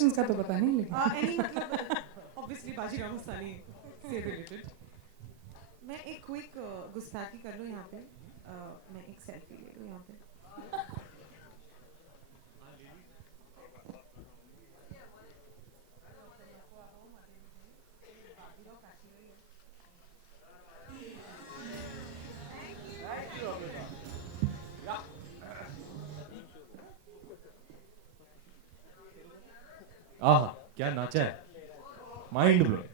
Questions का तो पता नहीं लेकिन एनी मतलब ऑब्वियसली बाजीराव मस्तानी से रिलेटेड मैं एक क्विक गुस्ताखी कर लूँ यहाँ पे मैं एक सेल्फी ले लूँ यहाँ पे आहा क्या नाचा है, माइंड ब्लोइंग।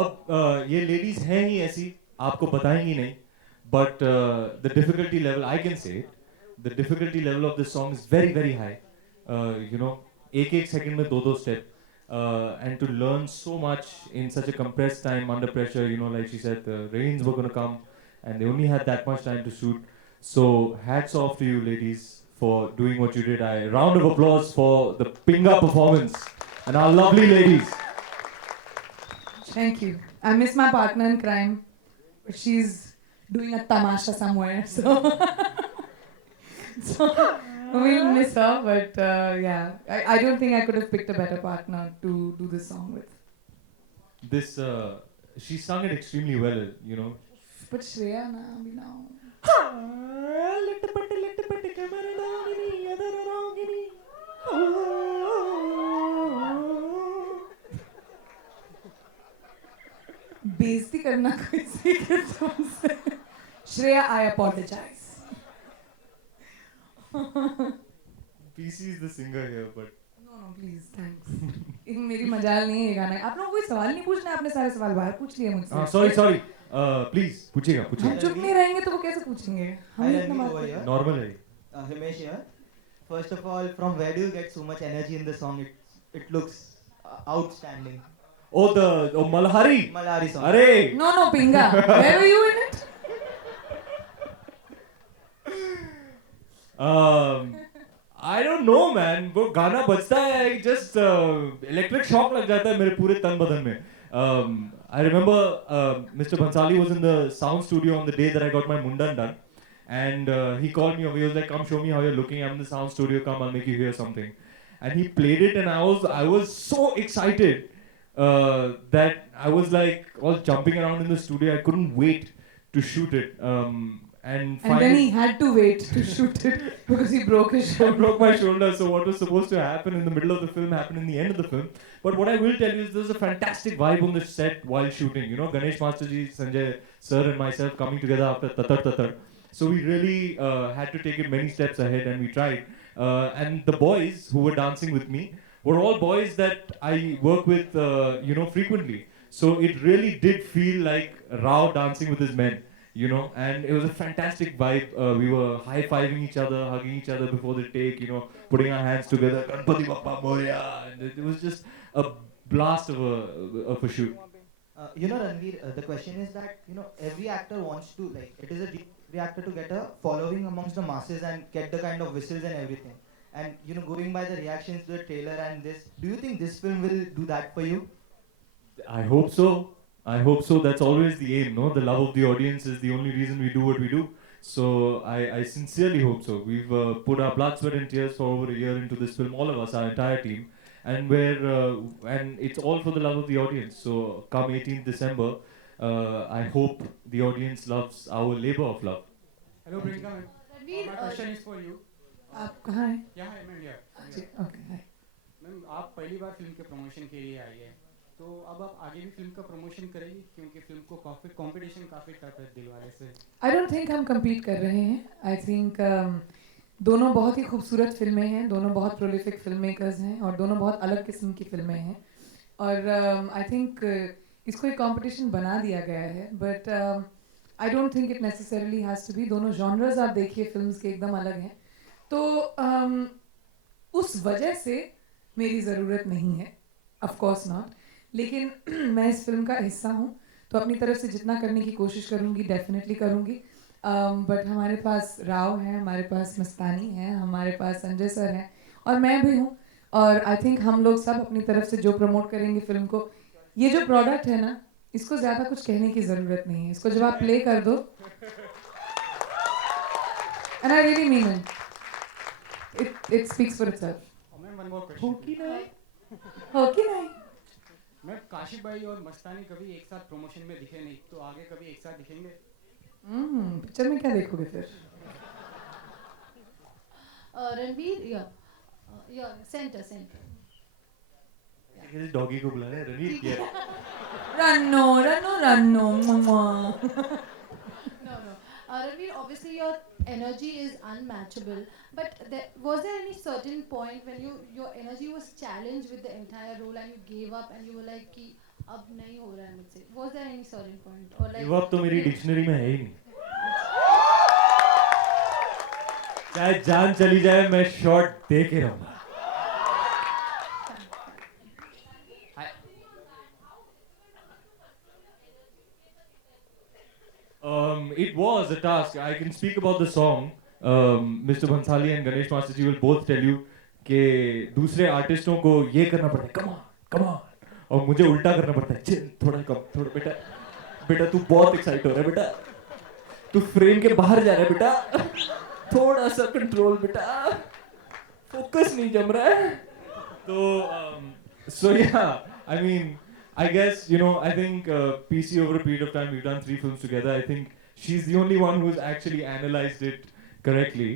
अब ये लेडीज हैं ही ऐसी, आपको बताएंगी नहीं, but the difficulty level I can say the difficulty level of this song is very very high. You know, एक एक सेकंड में दो दो step, and to learn so much in such a compressed time under pressure, you know, like she said, the rains were going to come and they only had that much time to shoot. So hats off to you ladies for doing what you did. I round of applause for the Pinga performance and our lovely ladies. thank you. I miss my partner in crime, but she's doing a tamasha somewhere, so so we'll miss her. But yeah, I don't think I could have picked a better partner to do this song with. This she sung it extremely well, you know. But Shreya na abhi now. बेइज्जती करना कोई सीखे तुमसे। Shreya, I apologize. PC is the singer here, but No, please, thanks. मेरी मजाल नहीं है ये गाना। आप लोगों को कोई सवाल नहीं पूछना, आपने सारे सवाल बाहर पूछ लिए मुझसे। sorry, please पूछिएगा हम पूछिएगा। चुप नहीं रहेंगे तो वो कैसे पूछेंगे? हम इतना बात Normal है। Himesh here. First of all, from where do you get so much energy in the song? It looks outstanding. Oh, the Malhari. Malhari song. अरे No, Pinga. Where were you in it? I don't know man, वो गाना बजता है just electric shock लग जाता है मेरे पूरे तन बदन में। I remember Mr. Bhansali was in the sound studio on the day that I got my mundan done, and he called me over. He was like, "Come show me how you're looking. I'm in the sound studio. Come, I'll make you hear something." And he played it, and I was so excited that I was like all jumping around in the studio. I couldn't wait to shoot it. And then he had to wait to shoot it because he broke his I shoulder. broke my shoulder, so what was supposed to happen in the middle of the film happened in the end of the film. But what I will tell you is there's a fantastic vibe on the set while shooting. You know, Ganesh Masterji, Sanjay sir and myself coming together after Tatar Tatar. So we really had to take it many steps ahead, and we tried. And the boys who were dancing with me were all boys that I work with, you know, frequently. So it really did feel like Rao dancing with his men. You know, and it was a fantastic vibe. We were high-fiving each other, hugging each other before the take, you know, putting our hands together, Ganpati Bappa Moria, and it was just a blast of a shoot. You know, Ranveer, the question is that, you know, every actor wants to, like, it is a every actor to get a following amongst the masses and get the kind of whistles and everything. And, you know, going by the reactions to the trailer and this, do you think this film will do that for you? I hope so. I hope so. That's always the aim, no? The love of the audience is the only reason we do what we do. So I sincerely hope so. We've put our blood, sweat and tears for over a year into this film, all of us, our entire team. And and it's all for the love of the audience. So come 18th December, I hope the audience loves our labor of love. Hello, Priyanka. My question is for you. आप कहाँ हैं? यहाँ है, मैं here. Okay, hi. Ma'am, आप पहली बार film के promotion के लिए आई है, तो अब आप आगे भी फिल्म का प्रमोशन करेंगी, क्योंकि फिल्म को काफी कंपटीशन काफी टफ है दिलवाले से। I don't think हम compete कर रहे हैं. I think दोनों बहुत ही खूबसूरत फिल्में हैं, दोनों बहुत prolific फिल्म मेकर्स हैं और दोनों बहुत अलग किस्म की फिल्में हैं. और I think इसको एक कंपटीशन बना दिया गया है, but I don't think it necessarily has to be. दोनों genres आप देखिए फिल्म्स के एकदम अलग हैं, तो उस वजह से मेरी ज़रूरत नहीं है, of course not. लेकिन मैं इस फिल्म का हिस्सा हूँ, तो अपनी तरफ से जितना करने की कोशिश करूँगी, डेफिनेटली करूँगी. बट हमारे पास राव है, हमारे पास मस्तानी है, हमारे पास संजय सर हैं और मैं भी हूँ. और आई थिंक हम लोग सब अपनी तरफ से जो प्रमोट करेंगे फिल्म को, ये जो प्रोडक्ट है ना, इसको ज़्यादा कुछ कहने की ज़रूरत नहीं है. इसको जब आप प्ले कर दो, and I really mean it. It speaks for itself. Ma'am, one more question. हो कि नहीं? मैं काशी भाई और मस्तानी कभी एक साथ प्रमोशन में दिखे नहीं, तो आगे कभी एक साथ दिखेंगे? पिक्चर में क्या देखोगे फिर? रणवीर, या सेंटर किसी डॉगी को बुला रहे हैं रणवीर क्या? रन्नो रन्नो रन्नो मुआ। No. Ranveer, obviously your energy is unmatchable. But was there any certain point when your energy was challenged with the entire role and you gave up and you were like कि अब नहीं हो रहा है मुझसे? Was there any certain point or like? Give up तो मेरी dictionary में है ही नहीं। चाहे जान चली जाए मैं शॉट दे के रहूंगा। It was a task. I can speak about the song. Mr. Bhansali and Ganesh Master Ji will both tell you कि दूसरे आर्टिस्टों को ये करना पड़ता है, come on, और मुझे उल्टा करना पड़ता है, चिल, थोड़ा कम, थोड़ा बेटा तू बहुत एक्साइट हो रहा है बेटा, तू फ्रेम के बाहर जा रहा है बेटा, थोड़ा सा कंट्रोल बेटा, फोकस नहीं जम रहा है। तो so yeah, I mean, I guess, you know, I think PC over a period of time, we've done 3 films together. I think she's the only one who's actually analyzed it correctly.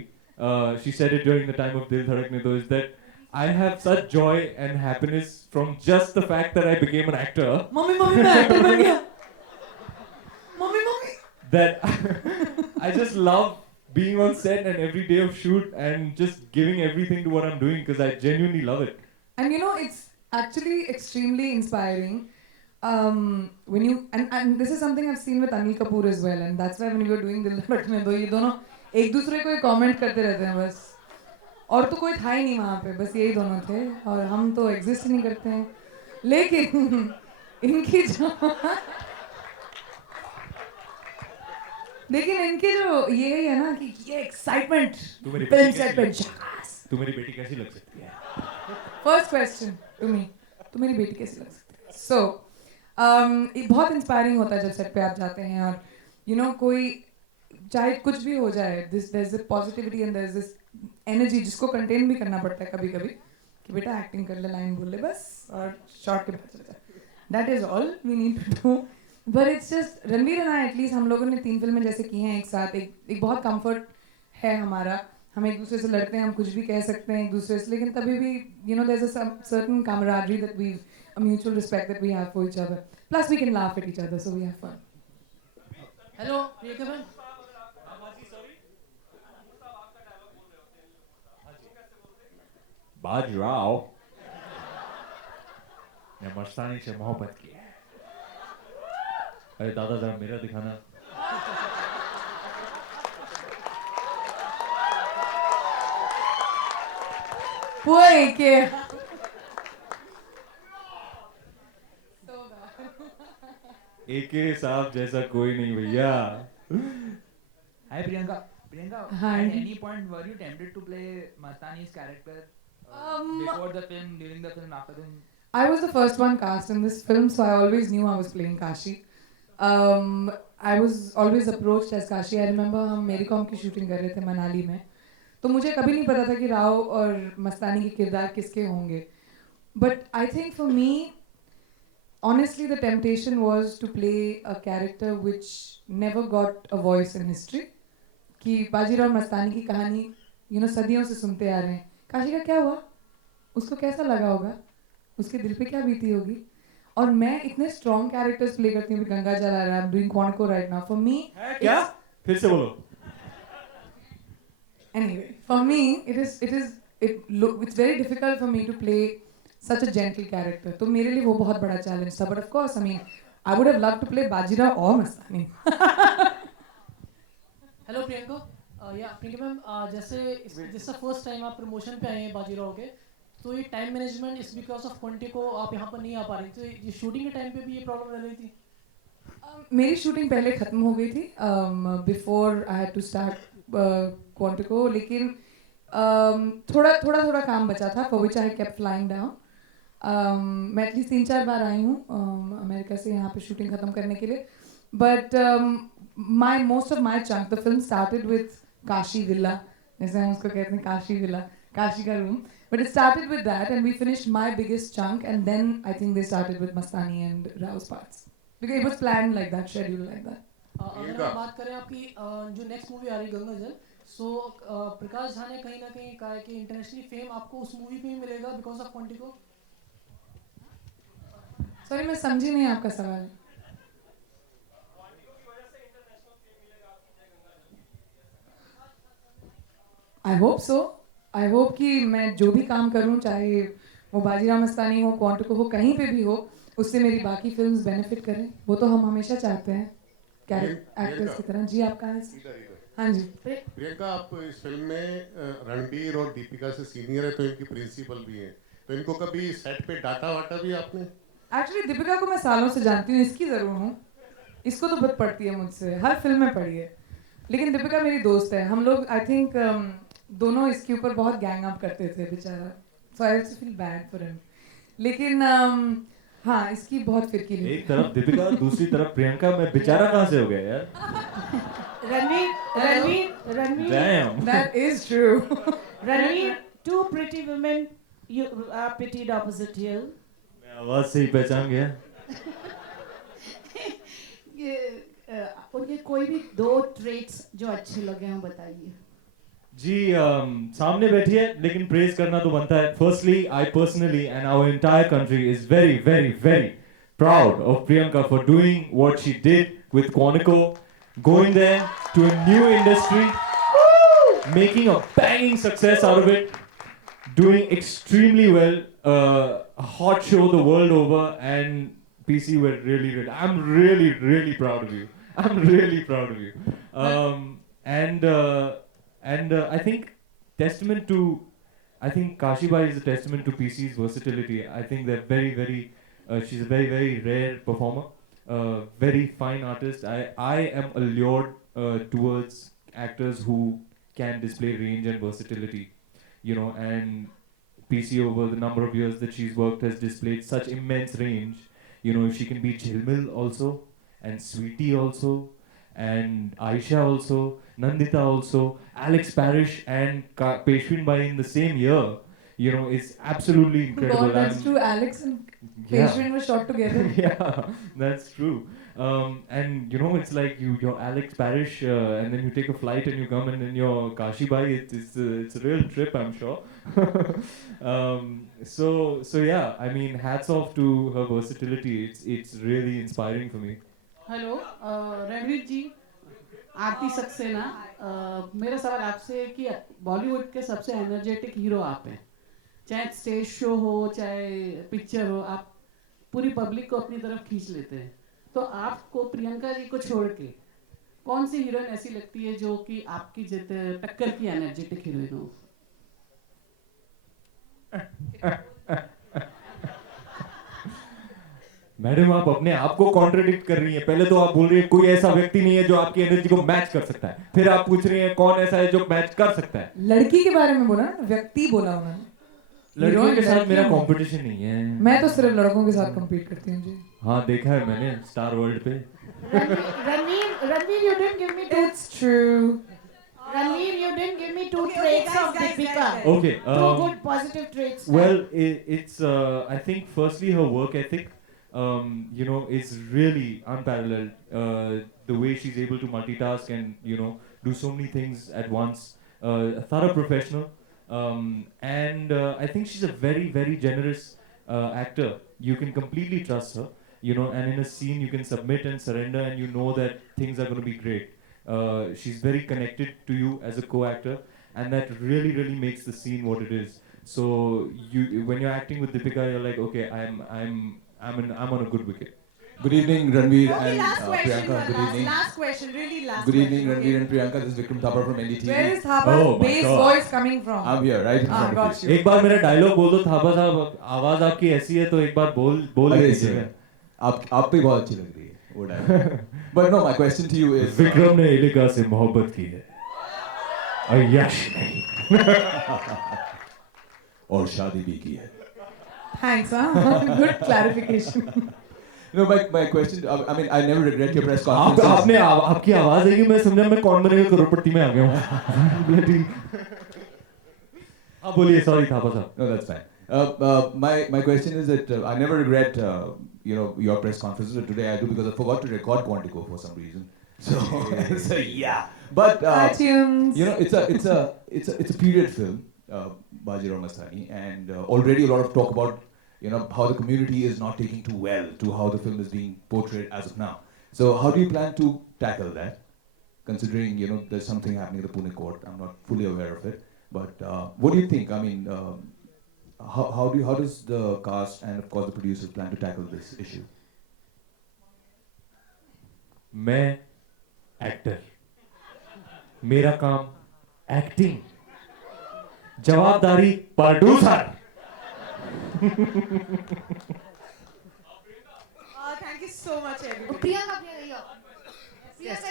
She said it during the time of Dil Dhadakne Do, is that I have such joy and happiness from just the fact that I became an actor. Mummy मैं actor बन गया। Mummy. That I just love being on set and every day of shoot and just giving everything to what I'm doing because I genuinely love it. And you know, it's actually extremely inspiring. When you and this is something I've seen with Anil Kapoor as well, and that's why when we were doing Dil Dhadakne Do, ये दोनों एक दूसरे को comment करते रहते हैं बस, और तो कोई था ही नहीं वहाँ पे, बस यही दोनों थे और हम तो एग्जिस्ट ही नहीं करते हैं। लेकिन इनकी जो ये है ना कि ये एक्साइटमेंट फिल्म सेट पे झकास। तू मेरी बेटी कैसी लग सकती है? फर्स्ट क्वेश्चन टू मी, तू मेरी बेटी कैसी लग सकती है? सो बहुत इंस्पायरिंग होता है जब सेट पे आप जाते हैं और यू नो कोई चाहे कुछ भी हो जाए, there is a positivity and there is this energy जिसको कंटेन भी करना पड़ता है कभी कभी कि बेटा एक्टिंग कर ले, लाइन बोल ले बस और शॉट के बाद चले जाए। That is all we need to do. But it's just Ranveer and I, at least हम लोगों ने 3 फिल्में जैसे की हैं एक साथ, एक बहुत कंफर्ट है हमारा, हम एक दूसरे से लड़ते हैं, हम कुछ भी कह सकते हैं एक दूसरे से, लेकिन तभी भी you know there is a certain camaraderie that we've a mutual respect that we have for each other, plus we can laugh at each other, so we have fun. Hello Priyanka ma'am, Bajirao ने मस्तानी से मोहब्बत की है। अरे दादा जरा मेरा दिखाना। Pueke. एके साहब जैसा कोई नहीं भैया। Hi Priyanka. Hi. At any point were you tempted to play Mastani's character before the film, during the film, after the film? I was the first one cast in this film, so I always knew I was playing Kashi. I was always approached as Kashi. I remember हम मेरी com की shooting कर रहे थे मनाली में, तो मुझे कभी नहीं पता था कि राव और मस्तानी के किरदार किसके होंगे। But I think for me, honestly, the temptation was to play a character which never got a voice in history. कि बाजीराव मस्तानी की कहानी सदियों से सुनते आ रहे हैं, काशी का क्या हुआ, उसको कैसा लगा होगा, उसके दिल पे क्या बीती होगी, और मैं इतने स्ट्रॉन्ग कैरेक्टर्स प्ले करती हूँ, गंगा जल आ रहा है, doing Quantico right now, for me क्या फिर से बोलो। anyway for me it's very difficult for me to play such a gentle character, तो मेरे लिए वो बहुत बड़ा चैलेंज था, but of course I mean I would have loved to play Bajirao और मस्तानी। हेलो प्रियंका, या प्रियंका मैम, जैसे दिस फर्स्ट टाइम आप प्रमोशन पे आए हैं बाजीराव के, तो ये टाइम मैनेजमेंट इस बिकॉज ऑफ क्वांटिको आप यहाँ पर नहीं आ पा रही, तो ये शूटिंग के टाइम पे भी ये प्रॉब्लम रह रही थी? मेरी शूटिंग पहले ख़त्म हो गई थी before I had to start Quantico, लेकिन थोड़ा काम बचा था for which I kept flying down. मैं एटलीस्ट 3-4 बार आई हूँ अमेरिका से यहाँ पे शूटिंग ख़त्म करने के लिए, but most of my chunk, the film started with Kashi villa, जैसे हम उसको कहते हैं Kashi villa, Kashi ka room. But it started with that, and we finished my biggest chunk, and then I think they started with Mastani and Rao's parts. Because it was planned like that, scheduled like that. अगर हम बात करें आपकी जो next movie आ रही गंगाजल, सो प्रकाश झा ने कहीं ना कहीं कहा है कि इंटरनेशनली फेम आपको उस मूवी पे ही मिलेगा बिकॉज ऑफ क्वांटिको. सॉरी मैं समझी नहीं आपका सवाल. I hope so. I hope कि मैं जो भी काम करूं, चाहे वो बाजीराव मस्तानी हो, क्वांटिको हो, कहीं पे भी हो, उससे मेरी बाकी फिल्म्स बेनिफिट करें. वो तो हम हमेशा चाहते हैं एक्टर्स की तरह. जी आप कहाँ हैं? हाँ जी. प्रियंका, आप इस फिल्म में रणबीर और दीपिका से सीनियर है, तो इनकी प्रिंसिपल भी है, तो इनको कभी सेट पे डाटा वाटा भी आपने? एक्चुअली दीपिका को मैं सालों से जानती हूँ, इसकी ज़रूर हूँ. इसको तो बहुत पढ़ती है मुझसे, हर फिल्म में पढ़ी है. लेकिन दीपिका मेरी दोस्त है. हम लोग आई थिंक दोनों इसके ऊपर बहुत गैंग अप करते थे बेचारा. So I feel bad for him. लेकिन हाँ, इसकी बहुत फिरकी नहीं. एक तरफ दीपिका, दूसरी तरफ प्रियंका. मैं बेचारा कहाँ से हो गया यार? Ranveer. Damn. That is true. Ranveer, two pretty women, you are pitted opposite you. मैं आवाज से ही पहचान गया. ये उनके कोई भी दो traits जो अच्छे लगे हों बताइए. जी सामने बैठी है, लेकिन प्रेज करना तो बनता है. Firstly I personally and our entire country is very very very proud of Priyanka for doing what she did with Quantico, going there to a new industry, making a banging success out of it, doing extremely well, a hot show the world over, and PC were really good. I'm really, really proud of you. I'm really proud of you. And I think testament to, I think Kashi Bai is a testament to PC's versatility. I think they're very, very, she's a very, very rare performer, very fine artist. I am allured towards actors who can display range and versatility, you know, and PC over the number of years that she's worked has displayed such immense range. You know, she can be Jhilmil also, and Sweetie also, and Aisha also, Nandita also, Alex Parrish and Peshwin Bai in the same year, you know, is absolutely incredible. God, that's true. Alex and Peshwin were shot together. Yeah, that's true. And you know, it's like you're Alex Parrish, and then you take a flight and you come, and then you're Kashi Bai. It's a real trip, I'm sure. So yeah, I mean, hats off to her versatility. It's really inspiring for me. Hello Ranveer ji, Aarti Saxena. मेरा सवाल आपसे है कि बॉलीवुड के सबसे energetic hero आप हैं. चाहे स्टेज शो हो, चाहे पिक्चर हो, आप पूरी पब्लिक को अपनी तरफ खींच लेते हैं. तो आपको प्रियंका जी को छोड़ के कौन सी हीरोइन ऐसी लगती है जो कि आपकी टक्कर की एनर्जेटिक हीरोइन हो? मैडम, आप अपने आप को कॉन्ट्रडिक्ट कर रही हैं. पहले तो आप बोल रही है कोई ऐसा व्यक्ति नहीं है जो आपकी एनर्जी को मैच कर सकता है, फिर आप पूछ रही हैं कौन ऐसा है जो मैच कर सकता है. लड़की के बारे में बोला ना, व्यक्ति बोला उन्होंने. लड़कियों के साथ मेरा कंपटीशन नहीं है. मैं तो सिर्फ लड़कों के साथ compete करती हूँ जी. हाँ, देखा है मैंने स्टार वर्ल्ड पे. Ranveer, you didn't give me two. It's true. Ranveer, you didn't give me two traits of Deepika. Okay. Two good positive traits. Well, it's I think firstly her work ethic, you know, is really unparalleled. The way she's able to multitask and, you know, do so many things at once. A thorough professional. And I think she's a very, very generous actor. You can completely trust her, you know, and in a scene you can submit and surrender and you know that things are going to be great. She's very connected to you as a co-actor, and that really, really makes the scene what it is. So when you're acting with Deepika, you're like, okay, I'm on a good wicket. Good evening, Ranveer Okay, and last question. Priyanka. Good evening. Last question, really last Good evening, question. Ranveer and Priyanka. This is Vikram Thapar from NDTV. Where is Thapa's Oh my bass God. voice coming from? I'm here, right in Ah, front got of you. you. एक बार मेरा dialogue बोल दो थापा साहब. आवाज आपकी ऐसी है तो एक बार बोल अरे दीजिएगा. सर, आप पे बहुत अच्छी लग रही है वो dialogue. But no, my question to you is. Vikram ने एलिका से मोहब्बत की है, अय्याश नहीं. और शादी भी की है. Thanks, huh? Good clarification. No, my question. I mean, I never regret your press conferences. आपने आपकी आवाज है कि मैं समझा मैं कौन बनेगा करोड़पति में आ गया हूँ. हाँ बोलिए, sorry थापा साहब. No, that's fine. My question is that I never regret your press conferences, but today I do because I forgot to record Quantico for some reason. So yeah. But iTunes. it's a period film, Bajirao Mastani, and already a lot of talk about how the community is not taking too well to how the film is being portrayed as of now. So how do you plan to tackle that? Considering there's something happening at the Pune court, I'm not fully aware of it. But what do you think? I mean, how does the cast and of course the producers plan to tackle this issue? मैं actor, मेरा काम acting, जवाबदारी producer. Thank you so much, everybody. Priyanka, Yes.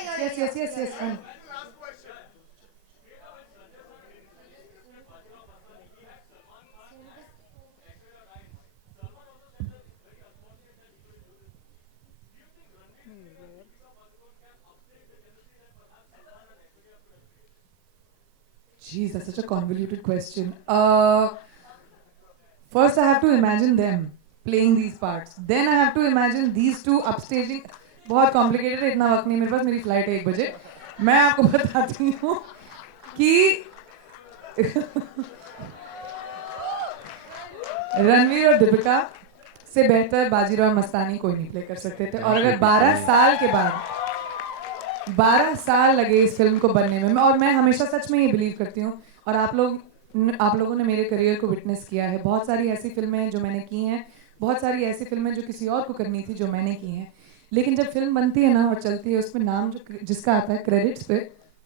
Jeez, that's such a convoluted question. First, I have to imagine them playing these parts. Then I have to imagine these two upstaging. बहुत complicated है, इतना वक्त नहीं मेरे पास, मेरी flight है 1 बजे. मैं आपको बताती हूँ कि रणवीर और दीपिका से बेहतर बाजीराव मस्तानी कोई नहीं प्ले कर सकते थे. और अगर 12 साल के बाद 12 साल लगे इस फिल्म को बनने में, और मैं हमेशा सच में ये बिलीव करती हूँ, और आप लोगों ने मेरे करियर को विटनेस किया है. बहुत सारी ऐसी फिल्में हैं जो मैंने की हैं, बहुत सारी ऐसी फिल्में जो किसी और को करनी थी जो मैंने की हैं. लेकिन जब फिल्म बनती है ना और चलती है, उसमें नाम जिसका आता है क्रेडिट्स पे,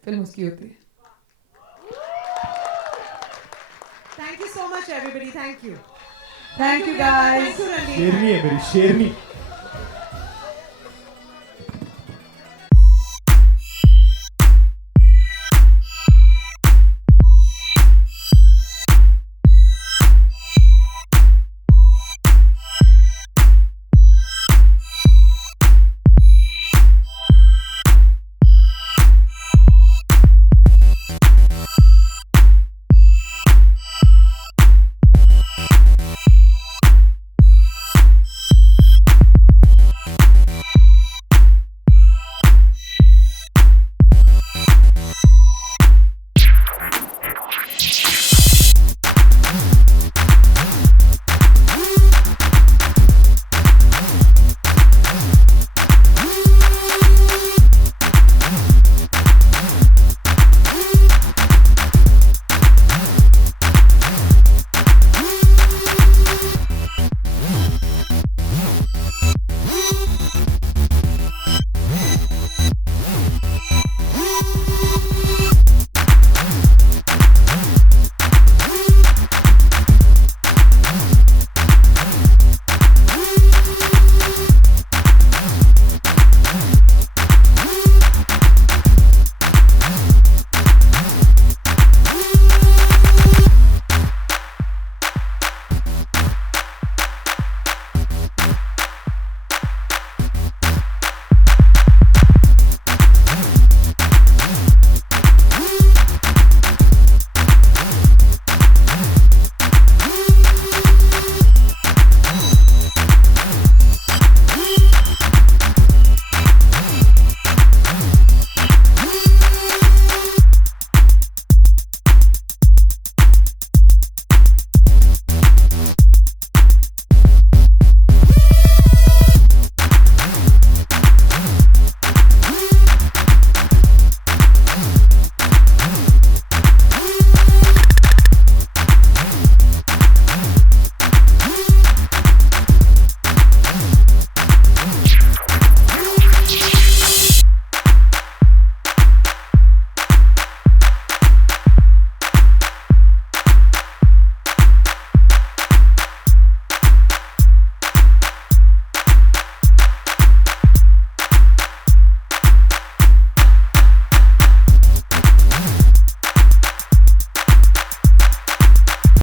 फिल्म उसकी होती है. Thank you so much, everybody. Thank you. Thank you guys. Thank you, Ranveer. शेरनी है मेरी, शेरनी.